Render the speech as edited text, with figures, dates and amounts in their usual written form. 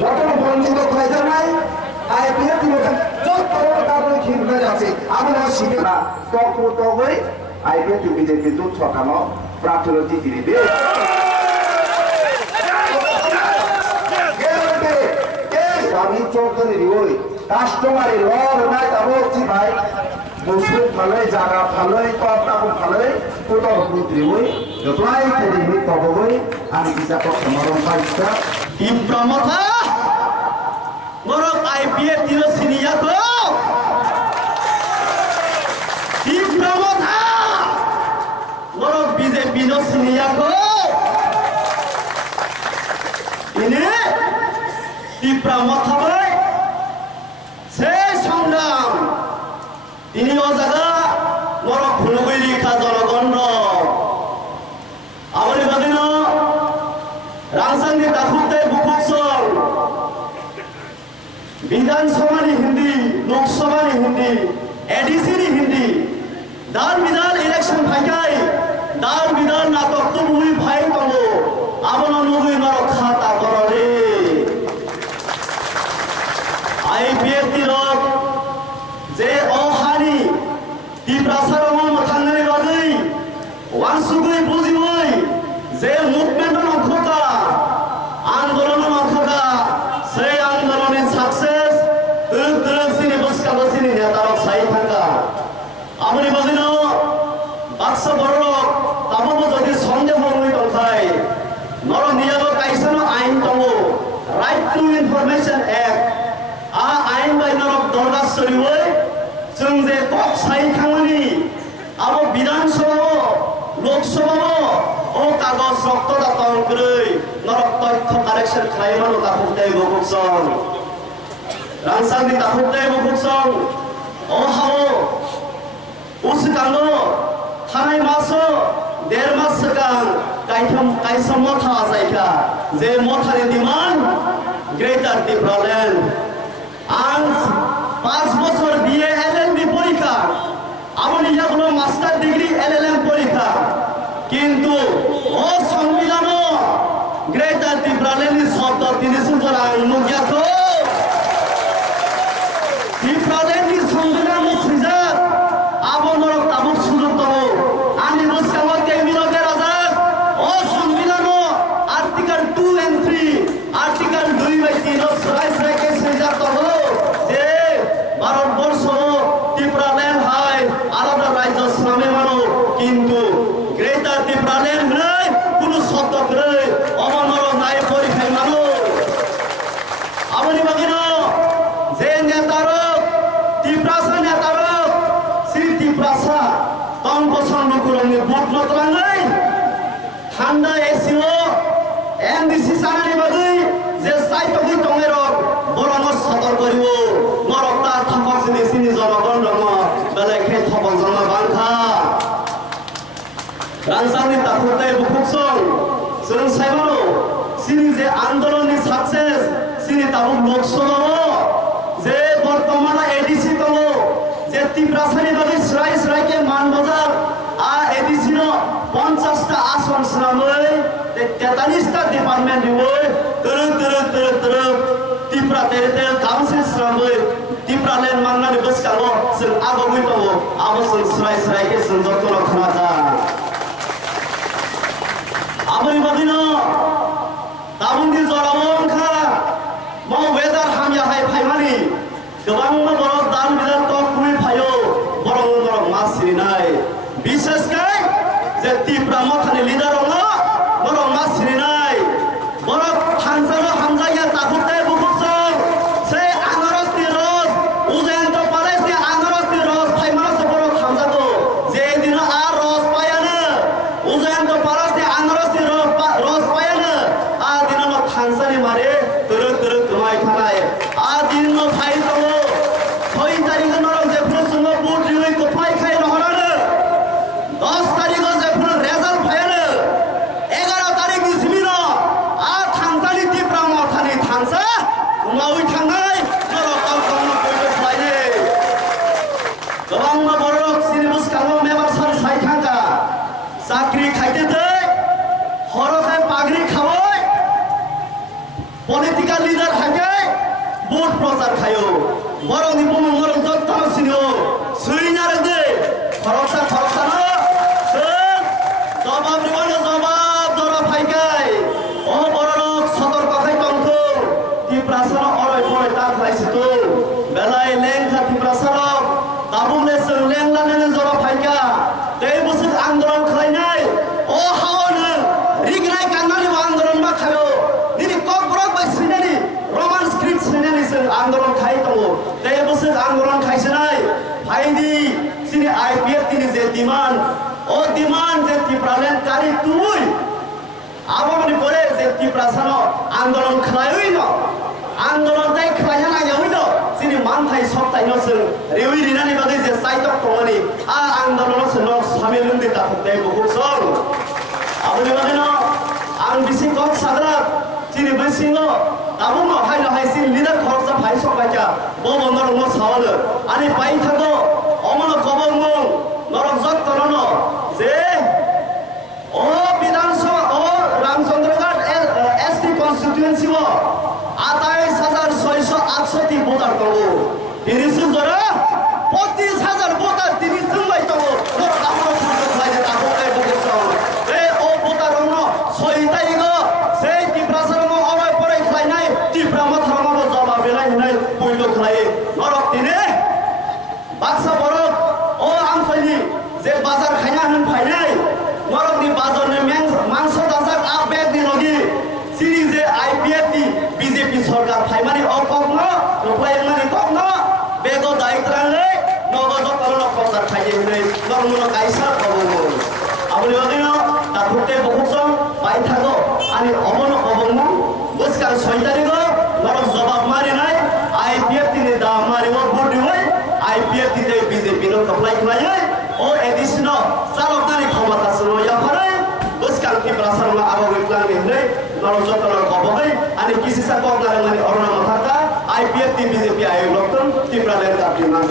যত বঞ্চিত হয়ে নাই আইপিএল যত কারণে খিমে যাচ্ছে আমরা শিখে না তখন তবে আইপিএল বিজেপি দুধ ছটানো প্রার্থী দিবে আমি চৌধুরী ওই কাস্টমারি লর নাই তাবো ভাই মুসলিম ভালোই জায়গা ভালোই তখন ভালোই কোথাও পুত্রী ওই যতই করি তবে আমি কিসা সমারোহ পাইছা ইমপ্রমথা Morok IPF tino sini ya ko. Tim Pramotha. Morok BJP no sini ya ko. Ini Tim Pramotha boy. Se Songdam. Ini o jaga morok phulugiri kha jorogondo. Amari badino Rangsangni dakhute bukuksong. विधानसभा नि हिंदी लोकसभा नि Hindi ADC नि हिंदी दाल विधान election फाइकाई दाल विधान नाटक तो मुई भाई तंगो आबनो नुगुई नरो खाता करले आईपीएफ ति रक जे अहानि ति प्रसारम मथांगनि बागै वानसुगै बुजिबै जे मुभमेन्ट नखका आंदोलन नखका से आंदोलन success sini bos kalau sini ya taruh saya tangga. Amri bagino baksa borok tamu mo jadi sonde mongui tongkai. Noro niago kaisano ain tongo Right to Information Act. Ain by noro dorgas soriwoi sungje kok saya kangani. Abo Bidhan Sabha Lok Sabha o kagos rokto datang kerei noro toitho correction khaimano takuk dai gokuk song. Rangsang di tahun deh bukuksong, oh hao, usikano, tanai maso, mas sekarang, kaisam motha asaika, je motha ni demand, greater di problem, ans 5 বছর BA LLB পরীক্ষা, আমনি যেগুলো master degree LLM পরীক্ষা, কিন্তু ও সংবিধান, greater di problem ni শব্দ তিনি সুতরাং মুখ্যাত Di সংবিধান সৃজাত আবনরক তাবুক সুযোগ আমি বসকামত কেমিনকে রাজা ও সংবিধান আর্টিকেল 2 and 3 আর্টিকেল 2/3 সরাই সরাইকে সৃজাত হলো যে ভারতবর্ষ ত্রিপুরাল্যান্ড হয় আলাদা রাজ্য নামে মানো কিন্তু গ্রেটার ত্রিপুরাল্যান্ড নয় কোনো শব্দ করে অবনরক নাই পরীক্ষায় মানো আমনি বাগিনো যে নেতার Tiprasa netarok, Sri Tiprasa, tongko sandu kurangnya bot notrangai, Handa esilo, NDC sana ni bagai, je sai togi tongerok, borongos sator koriwo, norok tar thapar sini jamagon dongo, balai khe thapar jama bangkha. Rangsang ni takutai bukuksong, sering saibaro, sini je andolon ni sukses, sini tabuk loksolo. যে বর্তমানে ADC তলো যে ত্রিপ্রাসানি বাগে সরাই সরাইকে Manbazar ADC no 50টা আসন শ্রামই 43টা department দিবই তরু Tripura territorial council শ্রামই Tripuraland মাননানি বসকালো जों আগবই তবো আবসন সরাই সরাইকে जों যত্ন খানাতা আবই বাদিনো তাবুন্দি জরাবংখা mau weather hamya hai phaimani gobang ma borok dan bidan to kui phayo borok mas sirinai বিশেষ kai je Tripura mothani leader ongo borok mas sirinai borok thansano hamjaya takutai bukuksong se anaros ti ros ujen to pales ti anaros ti ros phaimana se borok hamjago je dino a ros payana ujen to paras ti anaros ti ros political leader হাকে vote প্রচার খায়ো বড় নিপুণ মরণ যত্ন সিনিও সুইনার দে খরচা না জবাব নিবানো জবাব জরা ফাইকাই ও বড় লোক সতর্ক খাই তন্ত্র টিপ্রাসার অরয় পড়ে তা খাইছে তো বেলায় লেংখা টিপ্রাসার তাবুলে সে লেংলা নেনে জরা ফাইকা তেই বছর আন্দোলন খাই নাই ও হাওনে রিগরাই কান্নানি আন্দোলন বা খায়ো নিনি কক ব্রক বাই সিনানি রোমান স্ক্রিপ্ট সিনানি সে আন্দোলন খাই তো তেই বছর আন্দোলন খাইছে নাই ফাইদি সিনি আইপিএফ তিনি যে ডিমান্ড ও ডিমান্ড যে টিপ্রালেন কারি তুই আবরণী করে যে টিপ্রাসানো আন্দোলন খালায়ই না আন্দোলন তাই খালাইয়া না যাওই না সিনি মানথাই সপ্তাহ নসে রেউই রিনানি বাদে যে সাইতক তমানি আ আন্দোলন সে ন সামিল হন্দি তা হতে বহুত সং আবরণী বাদে না আং বিসি কক সাগরা সিনি বসি ন তাবো ন হাই সিনি লিডার খরচা ভাই সবাইকা ব বন্দর ন সাওয়াল আনি পাই থাকো অমন কবং নরক যত্ন যে ও বিধানসভা ও রামচন্দ্রঘাট এসটি কনস্টিটুয়েন্সি 28,668 ভোটার তব 30 জোরে 25,000 ভোটার 30 জন বাই তব নরক আমরা থাকতে পাইলে তাবো এই বছর এ ও ভোটার অন্য 6 তারিখ সেই টিপ্রাসার অরয় পরে খাই নাই টিপ্রা মাথার জবাব বেলাই নাই পইল খাই নরক দিনে বাক্সা বড় ও আমসাইনি যে বাজার খাইনা হন ফাইনাই নরকনি বাজারনে মাংস দাজাক আ বেগ দি লগি সিরি যে আইপিএফ দি বিজেপি সরকার ফাইমানি অকক ন রূপায় মানি কক ন বেগ দায়িত্রালে নগদ করণ প্রচার খাইয়ে হই নরমন কাইসা কবল আপনি বলেন তা ফুটে বহুসং পাই থাকো আনি অমন অবঙ্গ বসকার 6 তারিখ নরক জবাব মারি নাই আইপিএফ তিনি দা মারিও ভোট হই আইপিএফ দিতে বিজেপি নো কপ্লাই খায় ও এডিশন চালকদারি ক্ষমতা ছিল ইয়াফারে বসকাল কি প্রাসার মা আবো প্ল্যান নেই নরজতন কবই আনি কিসি সা কবলারে মানে অরনা মাথাটা আইপিএফ টি বিজেপি আই লোকন টিপ্রালের দাবি মান